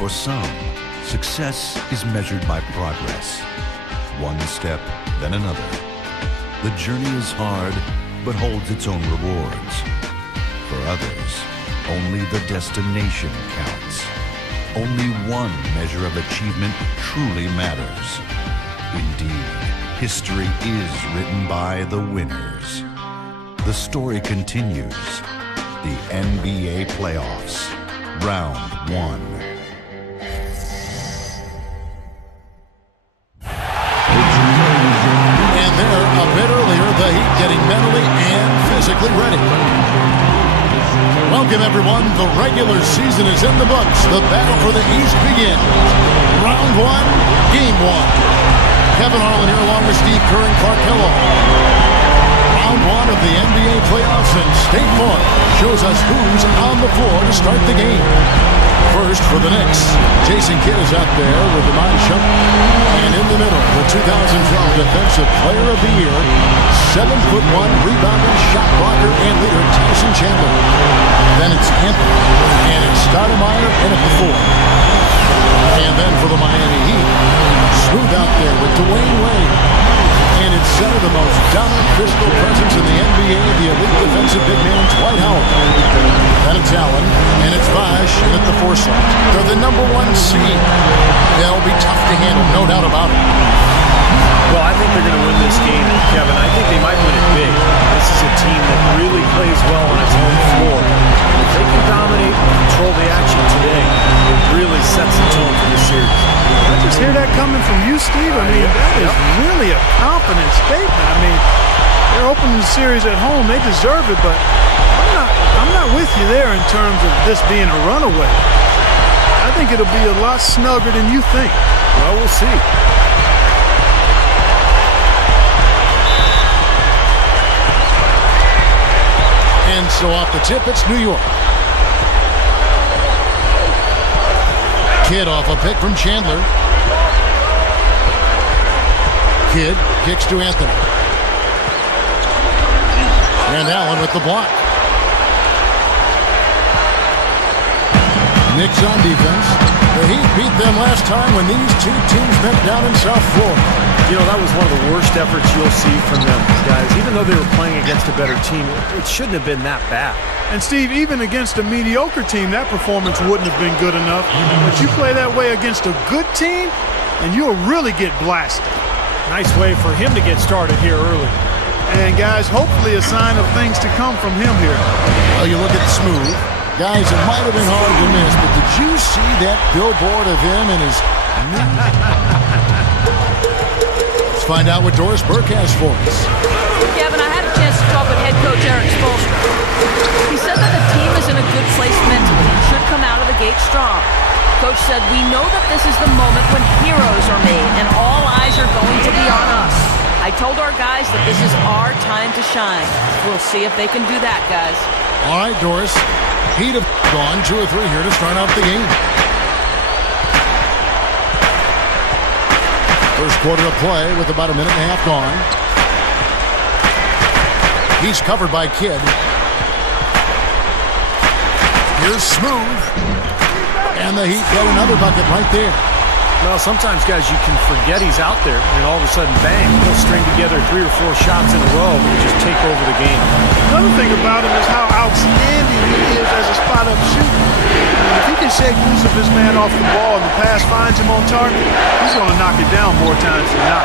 For some, success is measured by progress. One step, then another. The journey is hard, but holds its own rewards. For others, only the destination counts. Only one measure of achievement truly matters. Indeed, history is written by the winners. The story continues. The NBA playoffs, round 1. And there, a bit earlier, the Heat getting mentally and physically ready. Welcome, everyone. The regular season is in the books. The battle for the East begins. Round 1, Game 1. Kevin Harlan here along with Steve Kerr and Clark Kellogg. Round 1 of the NBA playoffs, and State Farm shows us who's on the floor to start the game. First for the Knicks, Jason Kidd is out there with the mind shut. And in the middle, the 2012 Defensive Player of the Year, 7'1", rebounding, shot blocker, and leader Tyson Chandler. Then it's Anthony, and it's Stoudemire in at the 4. And then for the Miami Heat, smooth out there with Dwayne Wade. And it's center, the most dominant physical presence in the NBA, the elite defensive big man, Dwight Howard. Then it's Allen, and it's Vash at the 4 slot. They're the number 1 seed. They'll be tough to handle, no doubt about it. Well, I think they're going to win this game, Kevin. I think they might win it big. This is a team that really plays well on its home floor. If they can dominate and control the action today, it really sets the tone for the series. I just hear that coming from you, Steve. I mean, that is really a confident statement. I mean, they're opening the series at home. They deserve it, but I'm not with you there in terms of this being a runaway. I think it'll be a lot snugger than you think. Well, we'll see. And so off the tip, it's New York. Kidd off a pick from Chandler. Kidd kicks to Anthony. And Allen with the block. Knicks on defense. The Heat beat them last time when these two teams met down in South Florida. You know, that was one of the worst efforts you'll see from them, guys. Even though they were playing against a better team, it shouldn't have been that bad. And, Steve, even against a mediocre team, that performance wouldn't have been good enough. But you play that way against a good team, and you'll really get blasted. Nice way for him to get started here early. And, guys, hopefully a sign of things to come from him here. Well, you look at Smooth. Guys, it might have been hard to miss, but did you see that billboard of him and his... Let's find out what Doris Burke has for us. Kevin, I had a chance to talk with head coach Eric Spoelstra. He said that the team is in a good place mentally and should come out of the gate strong. Coach said, we know that this is the moment when heroes are made and all eyes are going to be on us. I told our guys that this is our time to shine. We'll see if they can do that, guys. All right, Doris. He'd have gone 2 or 3 here to start out the game. First quarter of play with about a minute and a half gone. He's covered by Kidd. Here's Smooth. And the Heat get another bucket right there. Well, sometimes, guys, you can forget he's out there, and all of a sudden, bang, he'll string together 3 or 4 shots in a row and just take over the game. Another thing about him is how outstanding he is as a spot-up shooter. If he can shake loose of his man off the ball and the pass finds him on target, he's going to knock it down more times than not.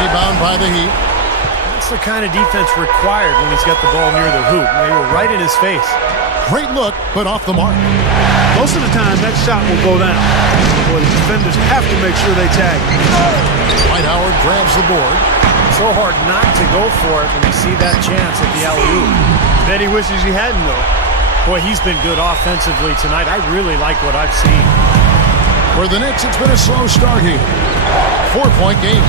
Rebound by the Heat. That's the kind of defense required when he's got the ball near the hoop. They were right in his face. Great look, but off the mark. Most of the time, that shot will go down. Boy, the defenders have to make sure they tag him. Dwight Howard grabs the board. So hard not to go for it when you see that chance at the alley-oop. Bet he wishes he hadn't, though. Boy, he's been good offensively tonight. I really like what I've seen. For the Knicks, it's been a slow start here. 4-point game.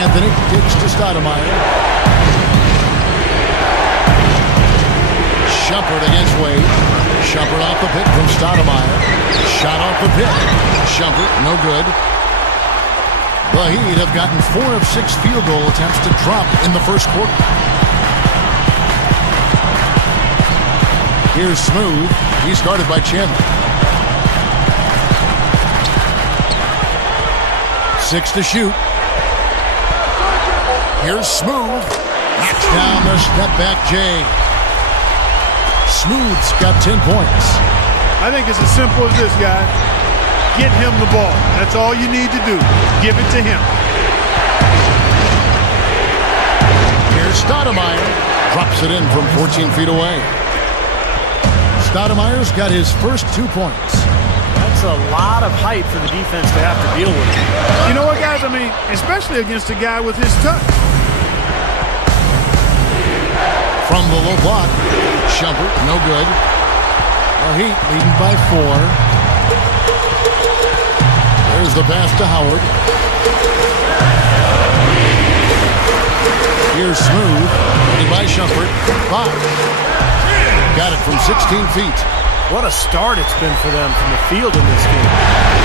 Anthony kicks to Stoudemire. Shumpert against Wade. Shumpert off the pick from Stoudemire. Shot off the pick. Shumpert, no good. The Heat have gotten 4 of 6 field goal attempts to drop in the first quarter. Here's Smooth. He's guarded by Chandler. 6 to shoot. Here's Smooth. Knocks down the step back Jay. Smooth's got 10 points. I think it's as simple as this, guys. Get him the ball. That's all you need to do. Give it to him. Here's Stoudemire. Drops it in from 14 feet away. Stoudemire's got his first 2 points. That's a lot of height for the defense to have to deal with. You know what, guys? I mean, especially against a guy with his touch. From the low block, Shumpert, no good. The Heat leading by 4. There's the pass to Howard. Here's Smooth, leading by Shumpert. Bosh. Got it from 16 feet. What a start it's been for them from the field in this game.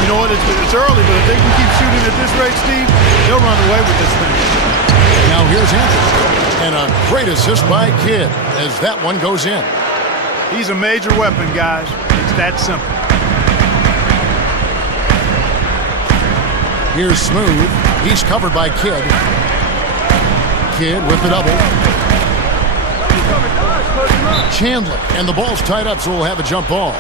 You know what? It's early, but if they can keep shooting at this rate, Steve, they'll run away with this thing. Now here's Anthony. And a great assist by Kidd as that one goes in. He's a major weapon, guys. It's that simple. Here's Smooth. He's covered by Kidd. Kidd with the double. Chandler. And the ball's tied up, so we'll have a jump ball.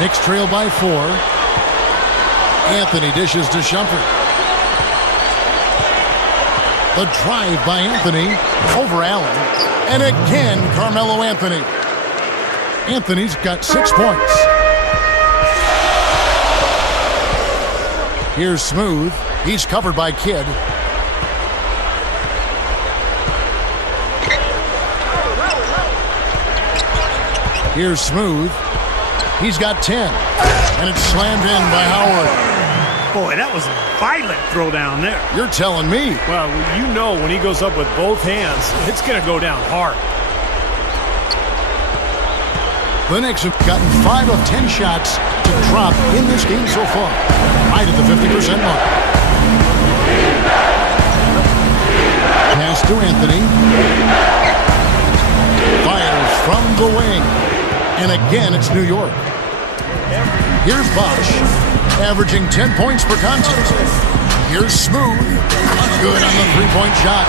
Knicks trail by 4. Anthony dishes to Shumpert. The drive by Anthony over Allen. And again, Carmelo Anthony. Anthony's got 6 points. Here's Smooth. He's covered by Kidd. Here's Smooth. He's got 10. And it's slammed in by Howard. Boy, that was a violent throw down there. You're telling me. Well, you know when he goes up with both hands, it's going to go down hard. The Knicks have gotten 5 of 10 shots to drop in this game so far. Right at the 50% mark. Pass to Anthony. Fires from the wing. And again, it's New York. Here's Bosh, averaging 10 points per contest. Here's Smooth. Good on the three-point shot.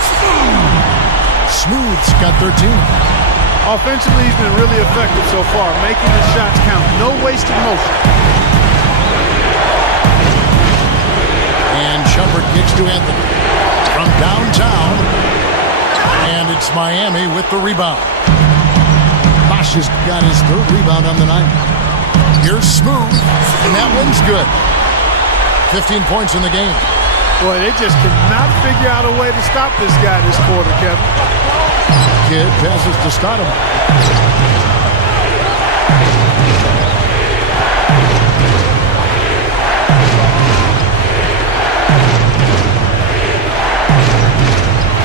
Smooth's got 13. Offensively, he's been really effective so far, making his shots count. No wasted motion. And Shumpert kicks to Anthony from downtown. And it's Miami with the rebound. Bosh has got his 3rd rebound on the night. Here's Smooth, and that one's good. 15 points in the game. Boy, they just cannot figure out a way to stop this guy this quarter, Kevin. Kidd passes to Stoudemire.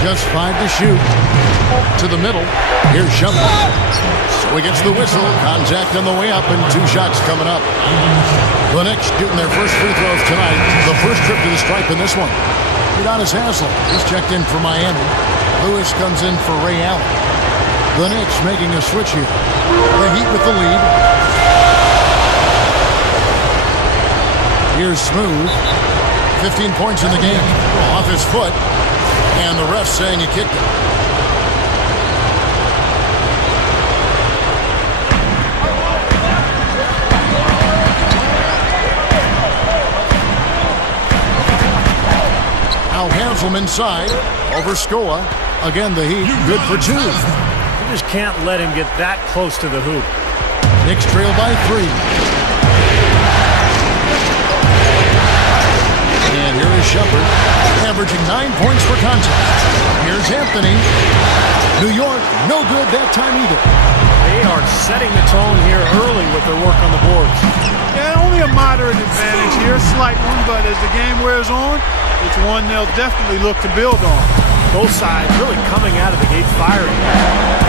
Just 5 to shoot. To the middle. Here's Shumpert. So he gets the whistle. Contact on the way up and 2 shots coming up. The Knicks shooting their first free throws tonight. The first trip to the stripe in this one. Udonis Haslem. He's checked in for Miami. Lewis comes in for Ray Allen. The Knicks making a switch here. The Heat with the lead. Here's Smooth. 15 points in the game. Off his foot. And the ref saying he kicked it. Now Haslem inside. Over Scoa. Again, the Heat good for 2. You just can't let him get that close to the hoop. Knicks trail by 3. And here is Shumpert, averaging 9 points per contest. Here's Anthony. New York, no good that time either. They are setting the tone here early with their work on the boards. Yeah, only a moderate advantage here, slight one, but as the game wears on, it's one they'll definitely look to build on. Both sides really coming out of the gate firing.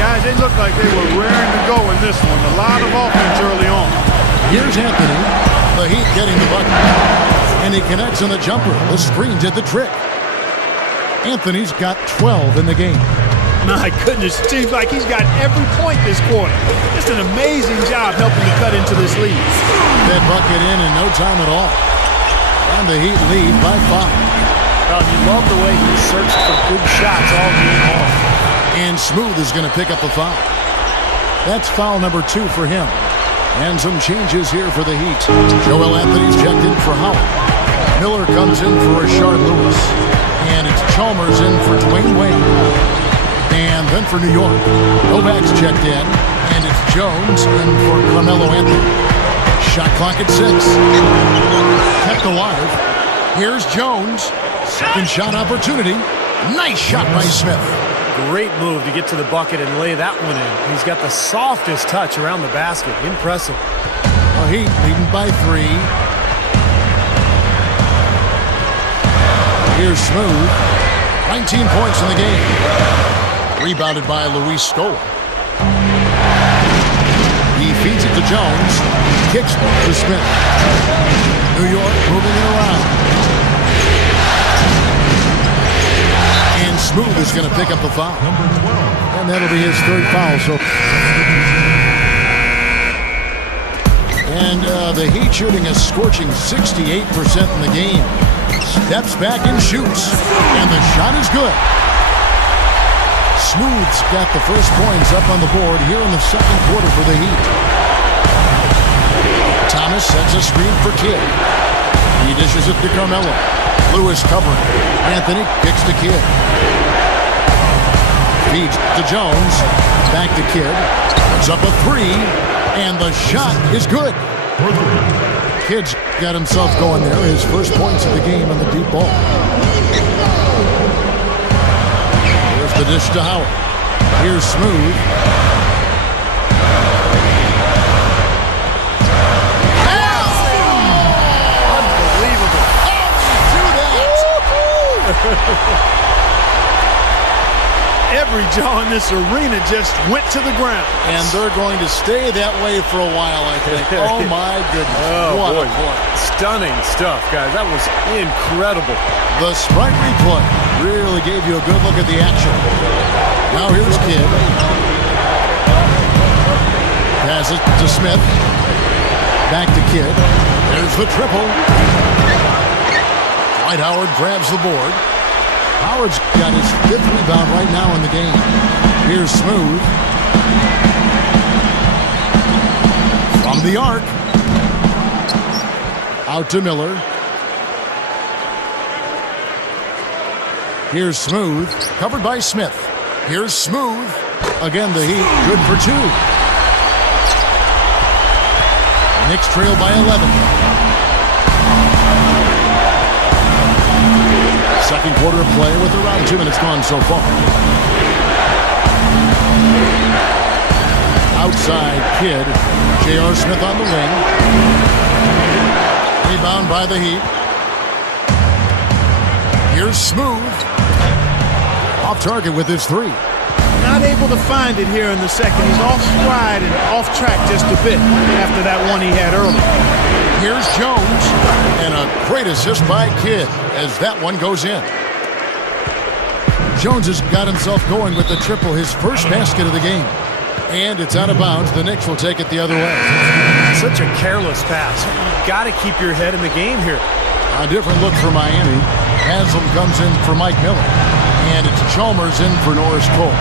Guys, they look like they were raring to go in this one. A lot of offense early on. Here's Anthony. The Heat getting the bucket. And he connects on the jumper. The screen did the trick. Anthony's got 12 in the game. My goodness, it seems like he's got every point this quarter. Just an amazing job helping to cut into this lead. That bucket in no time at all. And the Heat lead by 5. Well, you love the way he searched for good shots all game long. And Smooth is going to pick up the foul. That's foul number 2 for him. And some changes here for the Heat. Joel Anthony's checked in for Howard. Miller comes in for Rashard Lewis. And it's Chalmers in for Dwayne Wade. And then for New York, Novak's checked in. And it's Jones in for Carmelo Anthony. Shot clock at 6. Kept alive. Here's Jones. Second shot opportunity. Nice shot by Smith. Great move to get to the bucket and lay that one in. He's got the softest touch around the basket. Impressive. The Heat leading by 3. Here's Smooth. 19 points in the game. Rebounded by Luis Scola. He feeds it to Jones. Kicks to Smith. New York moving it around. And Smooth is going to pick up the foul. And that'll be his 3rd foul. And the Heat shooting a scorching 68% in the game. Steps back and shoots. And the shot is good. Smooth's got the first points up on the board here in the second quarter for the Heat. Thomas sets a screen for Kidd. He dishes it to Carmelo. Lewis covering. Anthony kicks to Kidd. Feeds to Jones. Back to Kidd. Puts up a 3. And the shot is good. Kidd's got himself going there. His first points of the game on the deep ball. Here's the dish to Howard. Here's Smooth. Unbelievable. Every jaw in this arena just went to the ground. And they're going to stay that way for a while, I think. Oh, my goodness. Oh, what boy. a play. Stunning stuff, guys. That was incredible. The Sprite replay really gave you a good look at the action. Now here's Kidd. Pass it to Smith. Back to Kidd. There's the triple. Dwight Howard grabs the board. Howard's got his 5th rebound right now in the game. Here's Smooth. From the arc. Out to Miller. Here's Smooth. Covered by Smith. Here's Smooth. Again, the Heat good for 2. Knicks trail by 11. Second quarter of play with around 2 minutes gone so far. Outside Kidd. J.R. Smith on the wing. Rebound by the Heat. Here's Smooth. Off target with his 3. Not able to find it here in the second. He's off stride and off track just a bit after that one he had early. Here's Jones. And a great assist by Kidd as that one goes in. Jones has got himself going with the triple, his first basket of the game. And it's out of bounds. The Knicks will take it the other way. Such a careless pass. You've got to keep your head in the game here. A different look for Miami. Haslam comes in for Mike Miller. And it's Chalmers in for Norris Cole.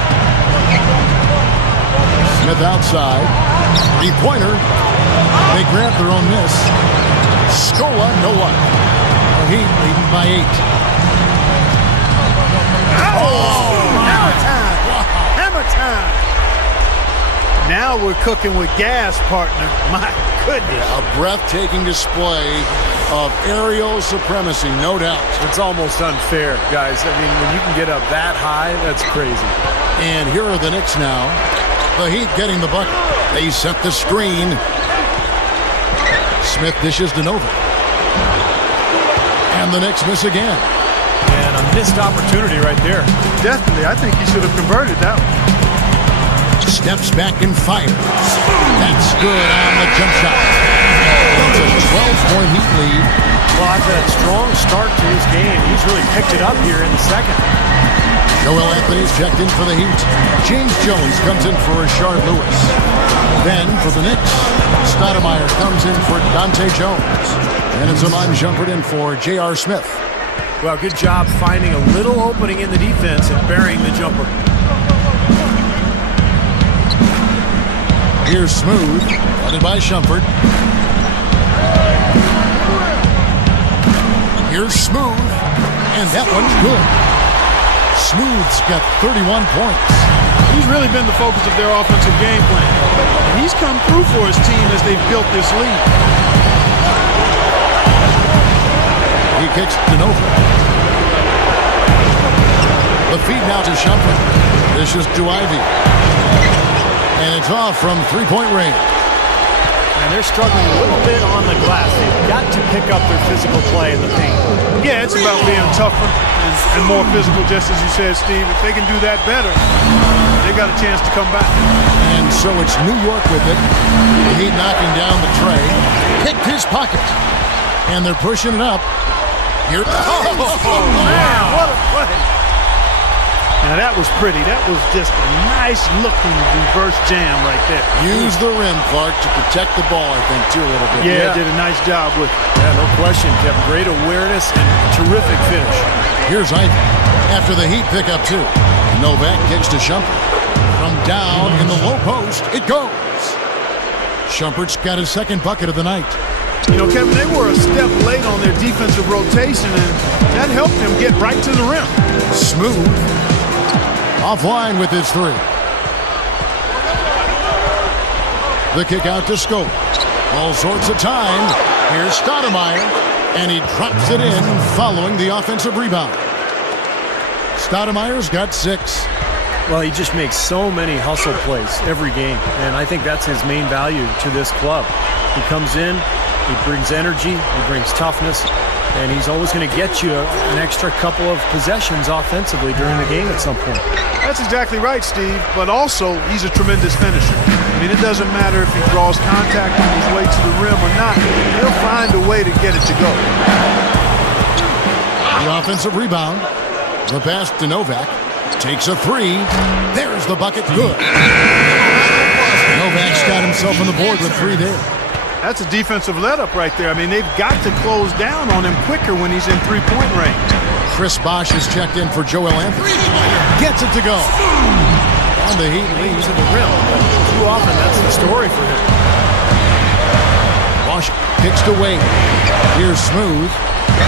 Smith outside. 3-pointer. They grab their own miss. Scola, no luck. The Heat leading by 8. Hammer time! Hammer time! Now we're cooking with gas, partner. My goodness. A breathtaking display of aerial supremacy, no doubt. It's almost unfair, guys. I mean, when you can get up that high, that's crazy. And here are the Knicks now. The Heat getting the bucket. They set the screen. Smith dishes to Nova. And the Knicks miss again. And a missed opportunity right there. Definitely. I think he should have converted that one. Steps back and fires. That's good on the jump shot. That's a 12-point Heat lead. Well, after that strong start to his game, he's really picked it up here in the second. Joel Anthony's checked in for the Heat. James Jones comes in for Rashard Lewis. Then for the Knicks, Stoudemire comes in for Dante Jones. And it's Iman Shumpert in for J.R. Smith. Well, good job finding a little opening in the defense and burying the jumper. Here's Smooth, guarded by Shumpert. Here's Smooth, and that one's good. Smooth's got 31 points. He's really been the focus of their offensive game plan. And he's come through for his team as they've built this lead. He kicks to Nova. The feed now to Shumpert. This is to Ivy. And it's off from three-point range. And they're struggling a little bit on the glass. They've got to pick up their physical play in the paint. Yeah, it's about being tougher and more physical, just as you said, Steve. If they can do that better, they got a chance to come back. And so it's New York with it. The Heat knocking down the tray. Kicked his pocket. And they're pushing it up. Here. Oh, man, what a play. Now, that was pretty. That was just a nice-looking reverse jam right there. Use the rim, Clark, to protect the ball, I think, too, a little bit. Yeah, did a nice job with it. Yeah, no question, Kevin. Great awareness and terrific finish. Here's Ivy. After the Heat pick up two. Novak kicks to Shumpert. From down in the low post, it goes. Shumpert's got his second bucket of the night. You know, Kevin, they were a step late on their defensive rotation, and that helped them get right to the rim. Smooth. Offline with his three. The kick out to Scope. All sorts of time. Here's Stoudemire, and he drops it in following the offensive rebound. Stoudemire's got 6. Well, he just makes so many hustle plays every game, and I think that's his main value to this club. He comes in, he brings energy, he brings toughness, and he's always going to get you an extra couple of possessions offensively during the game at some point. That's exactly right, Steve, but also he's a tremendous finisher. I mean, it doesn't matter if he draws contact on his way to the rim or not. He'll find a way to get it to go. The offensive rebound. The pass to Novak. Takes a three. There's the bucket. Good. Novak's got himself on the board with 3 there. That's a defensive let-up right there. I mean, they've got to close down on him quicker when he's in three-point range. Chris Bosh is checked in for Joel Anthony. Gets it to go. And the Heat leads To the rim. Too often, that's the story for him. Bosh kicks to Wade. Here's Smooth.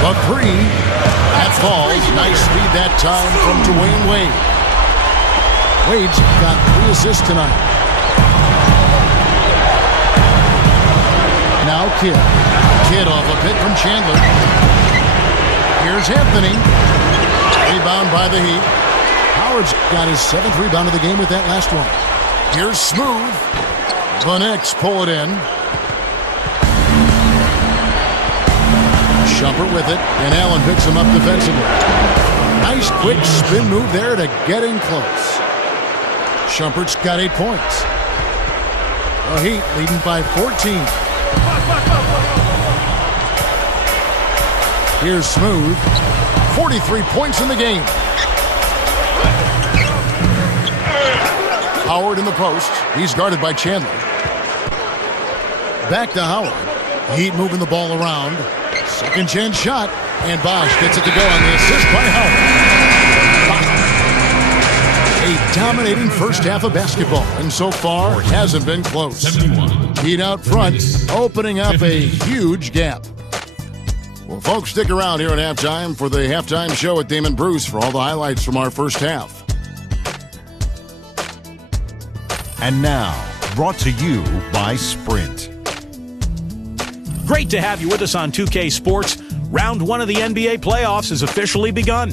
The three. That falls. Nice speed that time from Dwayne Wade. Wade's got 3 assists tonight. Now Kidd. Kidd off a pick from Chandler. Here's Anthony. Rebound by the Heat. Howard's got his 7th rebound of the game with that last one. Here's Smooth. The Knicks pull it in. Shumpert with it, and Allen picks him up defensively. Nice quick spin move there to get in close. Shumpert's got 8 points. The Heat leading by 14. Here's Smooth. 43 points in the game. Howard in the post. He's guarded by Chandler. Back to Howard. Heat moving the ball around. Second chance shot. And Bosh gets it to go on the assist by Howard. A dominating first half of basketball. And so far, it hasn't been close. Heat out front, opening up a huge gap. Well, folks, stick around here at halftime for the halftime show at Damon Bruce for all the highlights from our first half. And now, brought to you by Sprint. Great to have you with us on 2K Sports. Round 1 of the NBA playoffs has officially begun.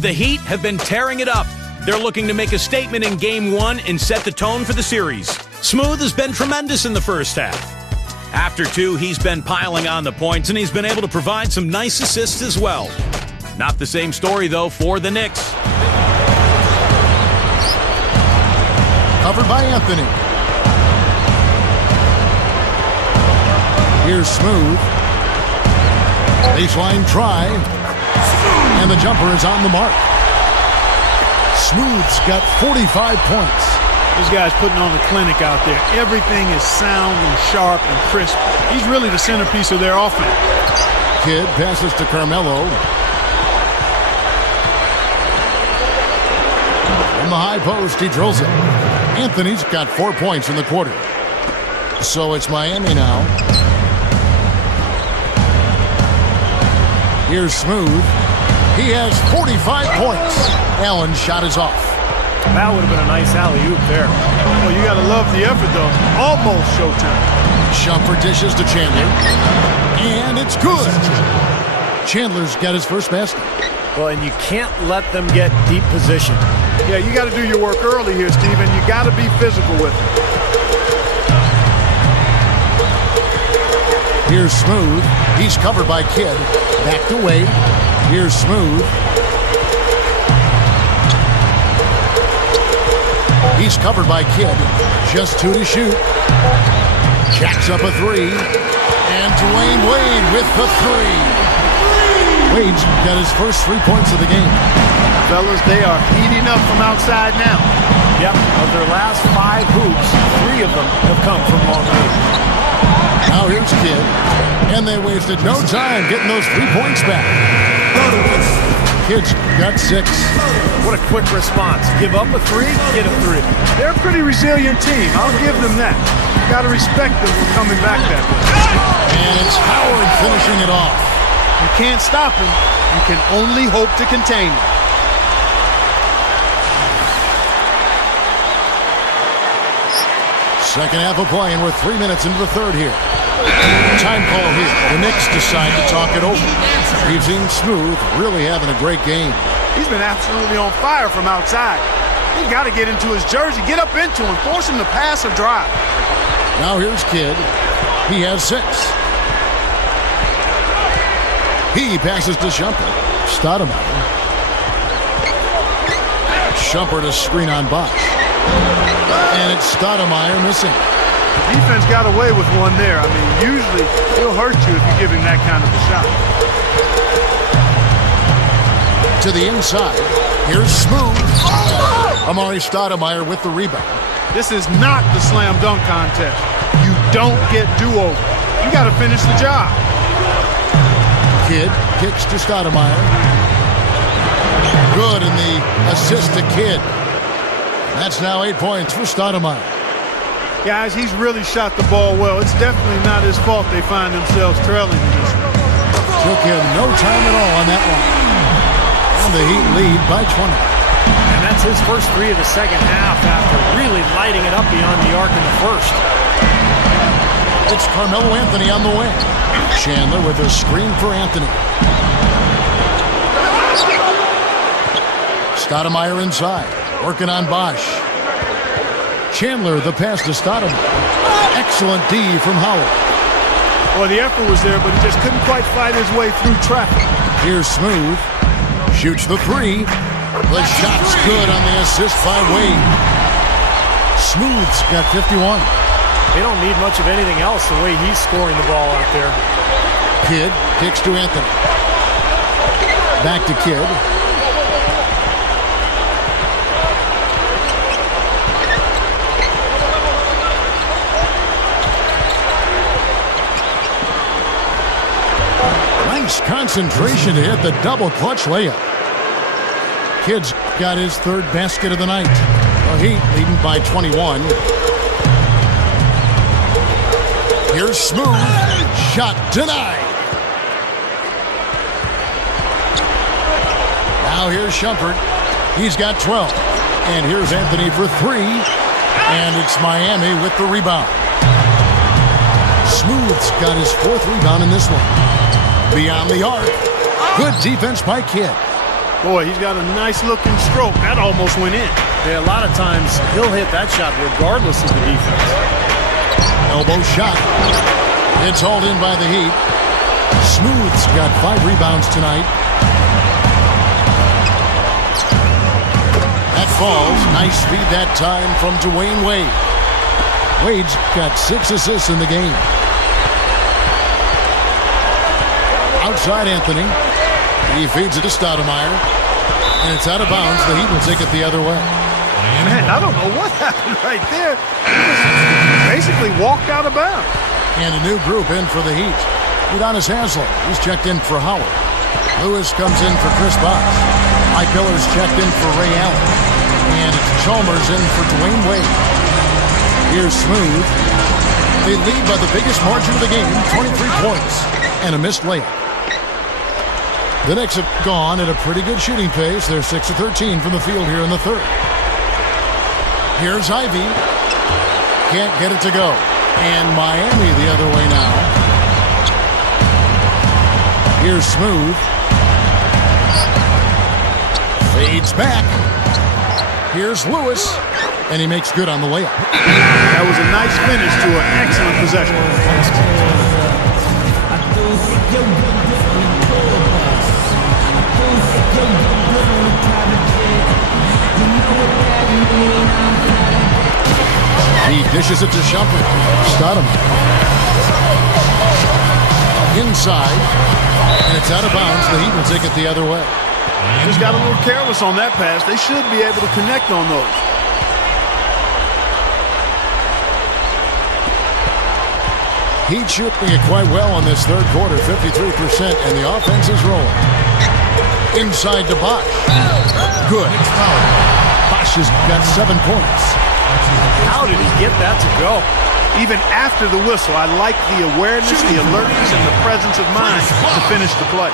The Heat have been tearing it up. They're looking to make a statement in Game 1 and set the tone for the series. Smooth has been tremendous in the first half. After 2, he's been piling on the points, and he's been able to provide some nice assists as well. Not the same story, though, for the Knicks. Covered by Anthony. Here's Smooth. Baseline try. And the jumper is on the mark. Smooth's got 45 points. This guy's putting on the clinic out there. Everything is sound and sharp and crisp. He's really the centerpiece of their offense. Kidd passes to Carmelo. From the high post, he drills it. Anthony's got 4 points in the quarter. So it's Miami now. Here's Smooth. He has 45 points. Allen's shot is off. That would have been a nice alley-oop there. Well, you got to love the effort, though. Almost showtime. Shumpert dishes to Chandler. And it's good. Chandler's got his first basket. Well, and you can't let them get deep position. Yeah, you got to do your work early here, Steve, and you got to be physical with it. Here's Smooth. He's covered by Kidd. Back to Wade. Here's Smooth. He's covered by Kidd. Just 2 to shoot. Jacks up a 3. And Dwayne Wade with the 3. Wade's got his first 3 points of the game. Fellas, they are heating up from outside now. Yep, of their last 5 hoops, 3 of them have come from long range. Now here's Kidd. And they wasted no time getting those 3 points back. Kidd's got 6. What a quick response. Give up a 3, get a 3. They're a pretty resilient team. I'll give them that. You got to respect them for coming back that way. And it's Howard finishing it off. You can't stop him. You can only hope to contain him. Second half of play, and we're 3 minutes into the third here. Time call here. The Knicks decide to talk it over. We've seen Smooth really having a great game. He's been absolutely on fire from outside. He's got to get into his jersey, get up into him, force him to pass or drive. Now here's Kidd. He has 6. He passes to Shumpert. Stoudemire. Shumpert a screen on Bosch. And it's Stoudemire missing. The defense got away with one there. I mean, usually he'll hurt you if you give him that kind of a shot. To the inside. Here's Smooth. Amari Stoudemire with the rebound. This is not the slam dunk contest. You don't get do-over. You got to finish the job. Kidd kicks to Stoudemire. Good, and the assist to Kidd. That's now 8 points for Stoudemire. Guys, he's really shot the ball well. It's definitely not his fault they find themselves trailing in this one. Took him no time at all on that one. And the Heat lead by 20. And that's his first 3 of the second half after really lighting it up beyond the arc in the first. It's Carmelo Anthony on the wing. Chandler with a screen for Anthony. Stoudemire inside. Working on Bosch. Chandler, the pass to Stoudemire. Excellent D from Howard. Well, the effort was there, but he just couldn't quite fight his way through traffic. Here's Smooth. Shoots the 3. The shot's good on the assist by Wade. Smooth's got 51. They don't need much of anything else the way he's scoring the ball out there. Kidd kicks to Anthony. Back to Kidd. Nice concentration to hit the double clutch layup. Kidd's got his 3rd basket of the night. The Heat leading by 21. Here's Smooth. Shot denied. Now here's Shumpert. He's got 12. And here's Anthony for 3. And it's Miami with the rebound. Smooth's got his 4th rebound in this one. Beyond the arc. Good defense by Kidd. Boy, he's got a nice looking stroke. That almost went in. Yeah, a lot of times he'll hit that shot regardless of the defense. Elbow shot. It's hauled in by the Heat. Smooth's got 5 rebounds tonight. That falls. Nice feed that time from Dwayne Wade. Wade's got 6 assists in the game. outside Anthony. He feeds it to Stoudemire. And it's out of bounds. The Heat will take it the other way. Man, I don't know what happened right there. He just basically walked out of bounds. And a new group in for the Heat. Udonis Haslem. He's checked in for Howard. Lewis comes in for Chris Bosh. MyPlayer's checked in for Ray Allen. And it's Chalmers in for Dwayne Wade. Here's Smooth. They lead by the biggest margin of the game, 23 points, and a missed layup. The Knicks have gone at a pretty good shooting pace. They're 6 of 13 from the field here in the third. Here's Ivy. Can't get it to go. And Miami the other way now. Here's Smooth. Fades back. Here's Lewis. And he makes good on the layup. That was a nice finish to an excellent possession. He dishes it to Shumpert. Stoudemire. Inside. And it's out of bounds. The Heat will take it the other way. Just got a little careless on that pass. They should be able to connect on those. Heat shooting it quite well in this third quarter, 53%, and the offense is rolling. Inside to Bosh. Good. Bosh has got 7 points. How did he get that to go? Even after the whistle, I like the awareness, the alertness, and the presence of mind to finish the play.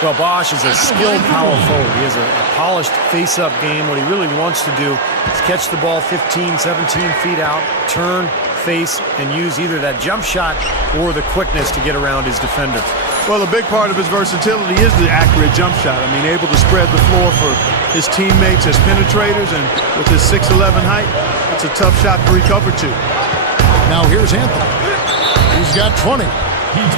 Well, Bosh is a skilled power forward. He has a polished face-up game. What he really wants to do is catch the ball 15, 17 feet out, turn, face, and use either that jump shot or the quickness to get around his defender. Well, a big part of his versatility is the accurate jump shot. I mean, able to spread the floor for his teammates as penetrators, and with his 6'11" height, it's a tough shot to recover to. Now here's Anthony. He's got 20.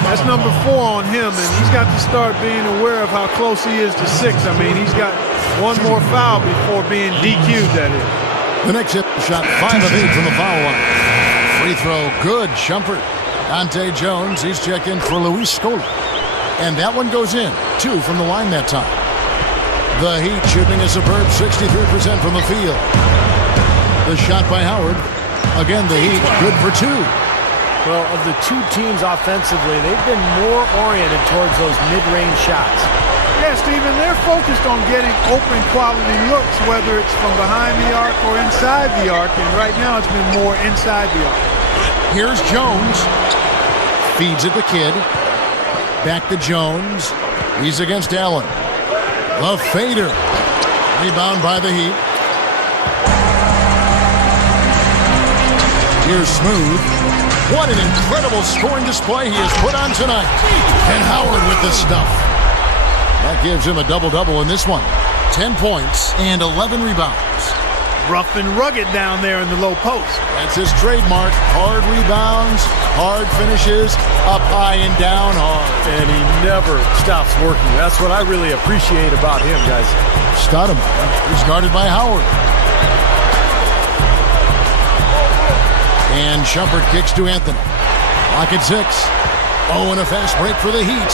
That's number 4 on him, and he's got to start being aware of how close he is to 6. I mean, he's got one more foul before being DQ'd, that is. The Knicks hit shot 5 of 8 from the foul line. Free throw, good. Shumpert. Dante Jones, he's checked in for Luis Scola. And that one goes in. 2 from the line that time. The Heat shooting a superb 63% from the field. The shot by Howard. Again, the Heat good for 2. Well, of the two teams offensively, they've been more oriented towards those mid-range shots. Yeah, Steven, they're focused on getting open quality looks, whether it's from behind the arc or inside the arc, and right now it's been more inside the arc. Here's Jones. Feeds it to Kidd. Back to Jones. He's against Allen. The fader. Rebound by the Heat. Here's Smooth. What an incredible scoring display he has put on tonight. And Howard with the stuff. That gives him a double-double in this one. 10 points and 11 rebounds. Rough and rugged down there in the low post. That's his trademark. Hard rebounds, hard finishes, up high and down hard. And he never stops working. That's what I really appreciate about him, guys. Stoudemire is guarded by Howard. And Shumpert kicks to Anthony. Lock at 6. Oh, and a fast break for the Heat.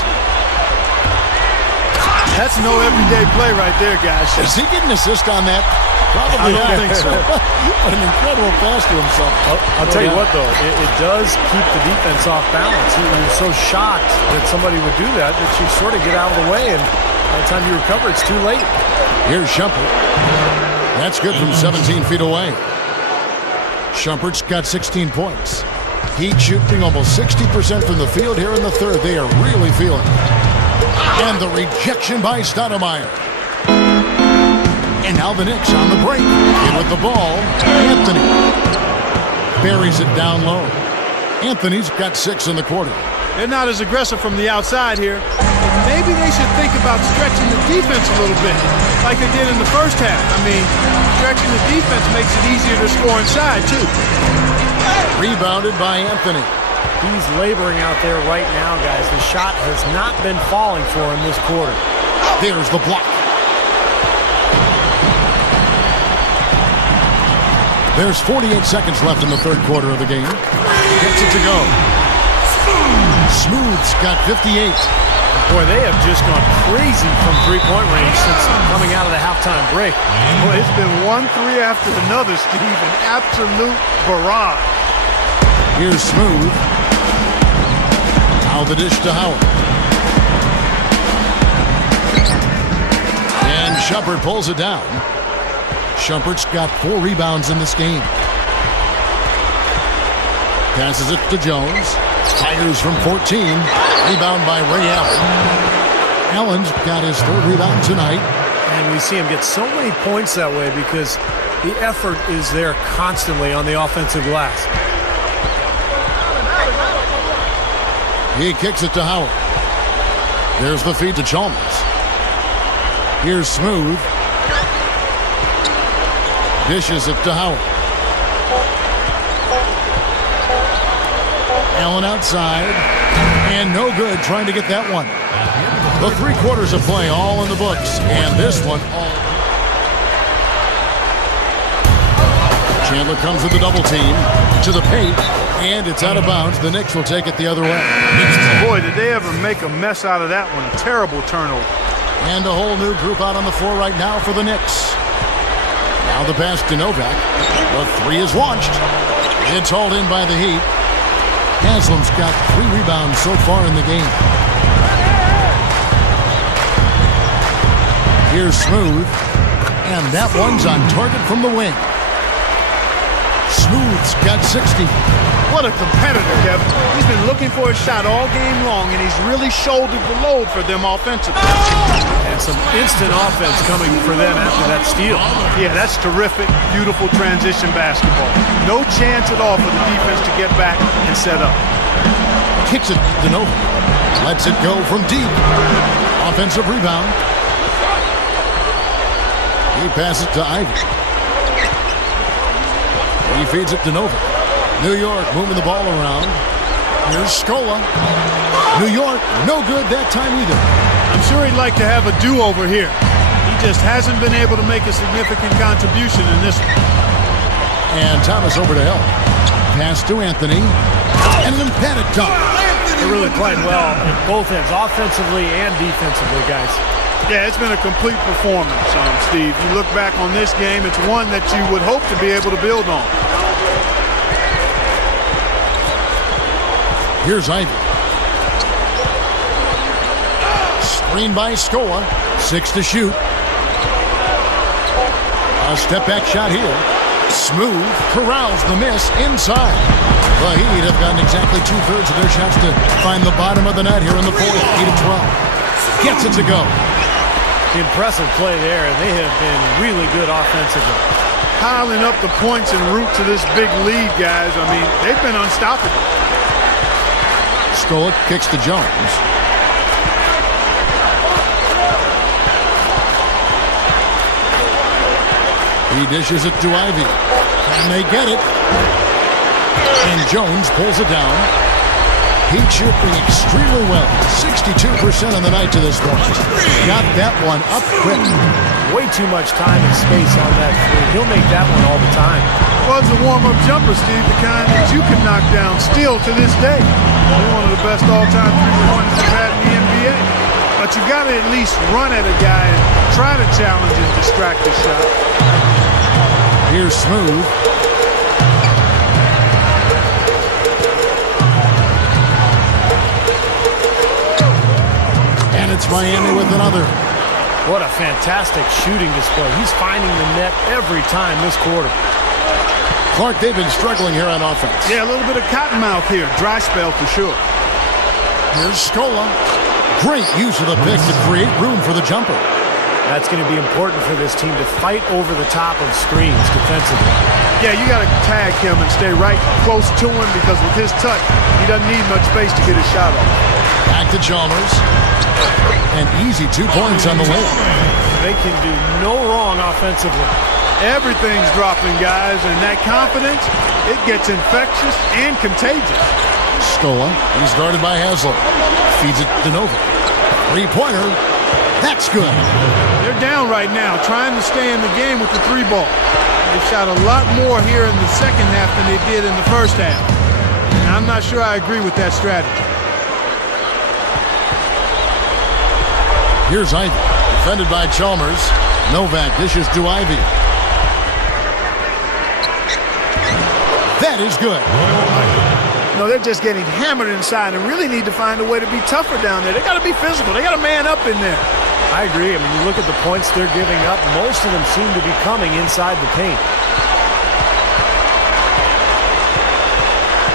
That's no everyday play right there, guys. Is he getting an assist on that? Probably I don't think so. What an incredible pass to himself. I'll tell you what, though. It does keep the defense off balance. You're so shocked that somebody would do that you sort of get out of the way, and by the time you recover, it's too late. Here's Shumpert. That's good from 17 feet away. Shumpert's got 16 points. Heat shooting almost 60% from the field here in the third. They are really feeling it. And the rejection by Stoudemire. And now the Knicks on the break. In with the ball, Anthony. Buries it down low. Anthony's got 6 in the quarter. They're not as aggressive from the outside here. Maybe they should think about stretching the defense a little bit, like they did in the first half. I mean, stretching the defense makes it easier to score inside, too. Rebounded by Anthony. He's laboring out there right now, guys. The shot has not been falling for him this quarter. There's the block. There's 48 seconds left in the third quarter of the game. Gets it to go. Smooth's got 58. Boy, they have just gone crazy from three-point range since coming out of the halftime break. Boy, it's been one three after another, Steve, an absolute barrage. Here's Smooth. Now the dish to Howard. And Shumpert pulls it down. Shumpert's got 4 rebounds in this game. Passes it to Jones. Tigers from 14. Rebound by Ray Allen. Allen's got his 3rd rebound tonight. And we see him get so many points that way because the effort is there constantly on the offensive glass. He kicks it to Howard. There's the feed to Chalmers. Here's Smooth. Dishes it to Howard. Allen outside. And no good trying to get that one. The 3 quarters of play all in the books. And this one all. Chandler comes with the double team to the paint. And it's out of bounds. The Knicks will take it the other way. Boy, did they ever make a mess out of that one. A terrible turnover. And a whole new group out on the floor right now for the Knicks. Now the pass to Novak. The 3 is launched. It's hauled in by the Heat. Haslam's got 3 rebounds so far in the game. Here's Smooth. And that one's on target from the wing. Smooth's got 60. What a competitor, Kevin. He's been looking for a shot all game long, and he's really shouldered the load for them offensively. And some instant offense coming for them after that steal. Yeah, that's terrific, beautiful transition basketball. No chance at all for the defense to get back and set up. Kicks it to Nova. Lets it go from deep. Offensive rebound. He passes to Ivy. He feeds it to Nova. New York moving the ball around. Here's Scola. New York, no good that time either. I'm sure he'd like to have a do-over here. He just hasn't been able to make a significant contribution in this one. And Thomas over to help. Pass to Anthony. And an emphatic dunk. They really played well at both ends, offensively and defensively, guys. Yeah, it's been a complete performance, Steve. You look back on this game, it's one that you would hope to be able to build on. Here's Ivy. Screen by Scola. 6 to shoot. A step back shot here. Smooth corrals the miss inside. The Heat have gotten exactly 2/3 of their shots to find the bottom of the net here in the 4th. 8 of 12. Gets it to go. Impressive play there, and they have been really good offensively. Piling up the points en route to this big lead, guys. I mean, they've been unstoppable. Scola kicks to Jones. He dishes it to Ivy. And they get it. And Jones pulls it down. Heat shooting extremely well. 62% on the night to this point. Got that one up quick. Way too much time and space on that three. He'll make that one all the time. Well, it's a warm-up jumper, Steve, the kind that you can knock down still to this day. He's one of the best all-time three-pointers we've had in the NBA. But you got to at least run at a guy and try to challenge and distract the shot. Here's Smooth. And it's Miami with another. What a fantastic shooting display. He's finding the net every time this quarter. Clark, they've been struggling here on offense. Yeah, a little bit of cottonmouth here. Dry spell for sure. Here's Scola. Great use of the pick to create room for the jumper. That's going to be important for this team to fight over the top of screens defensively. Yeah, you got to tag him and stay right close to him because with his touch, he doesn't need much space to get his shot off. Back to Chalmers. And easy 2 points on the way. They can do no wrong offensively. Everything's dropping, guys, and that confidence, it gets infectious and contagious. Scola, he's guarded by Haslam. Feeds it to Nova. 3-pointer. That's good. They're down right now, trying to stay in the game with the 3-ball. They shot a lot more here in the second half than they did in the first half. And I'm not sure I agree with that strategy. Here's Ivy, defended by Chalmers. Novak dishes to Ivy. That is good. No, they're just getting hammered inside and really need to find a way to be tougher down there. They got to be physical. They got to man up in there. I agree. I mean, you look at the points they're giving up. Most of them seem to be coming inside the paint.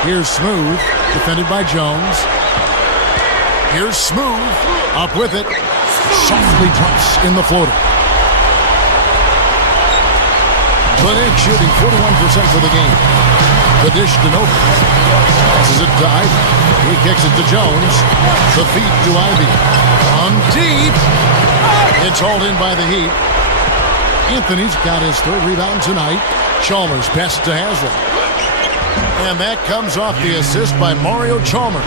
Here's Smooth, defended by Jones. Here's Smooth, up with it. Softly dumps in the floater. The Knicks shooting 41% for the game. The dish to Novak. Passes it to Ivy. He kicks it to Jones. The feed to Ivy. On deep. It's hauled in by the Heat. Anthony's got his third rebound tonight. Chalmers passes to Haslam. And that comes off the assist by Mario Chalmers.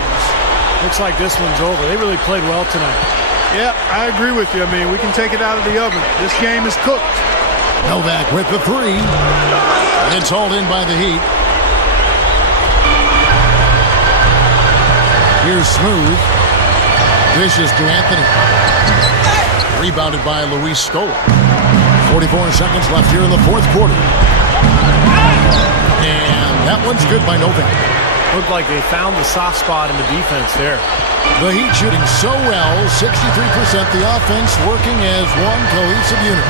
Looks like this one's over. They really played well tonight. Yeah, I agree with you. I mean, we can take it out of the oven. This game is cooked. Novak with the three. It's hauled in by the Heat. Here's Smooth. Dishes to Anthony. Rebounded by Luis Scola. 44 seconds left here in the fourth quarter. And that one's good by Novak. Looked like they found the soft spot in the defense there. The Heat shooting so well, 63%. The offense working as one cohesive unit.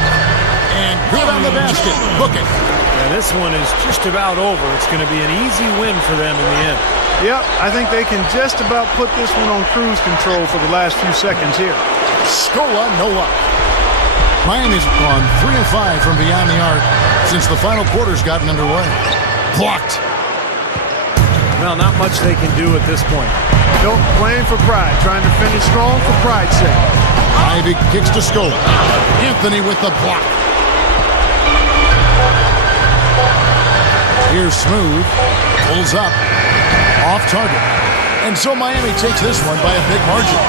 And good on the basket. Book it. Yeah, this one is just about over. It's going to be an easy win for them in the end. Yep, I think they can just about put this one on cruise control for the last few seconds here. Scola, no luck. Miami's gone 3 of 5 from beyond the arc since the final quarter's gotten underway. Blocked. Well, not much they can do at this point. Nope, playing for pride, trying to finish strong for pride's sake. Ivy kicks to Scola. Anthony with the block. Here's Smooth. Pulls up. Off target. And so Miami takes this one by a big margin.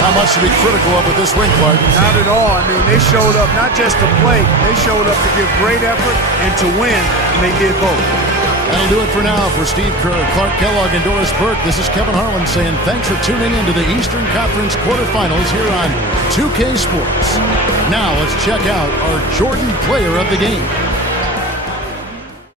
Not much to be critical of with this win, Clark. Not at all. I mean, they showed up not just to play. They showed up to give great effort and to win, and they did both. That'll do it for now. For Steve Kerr, Clark Kellogg, and Doris Burke, this is Kevin Harlan saying thanks for tuning in to the Eastern Conference quarterfinals here on 2K Sports. Now let's check out our Jordan Player of the Game.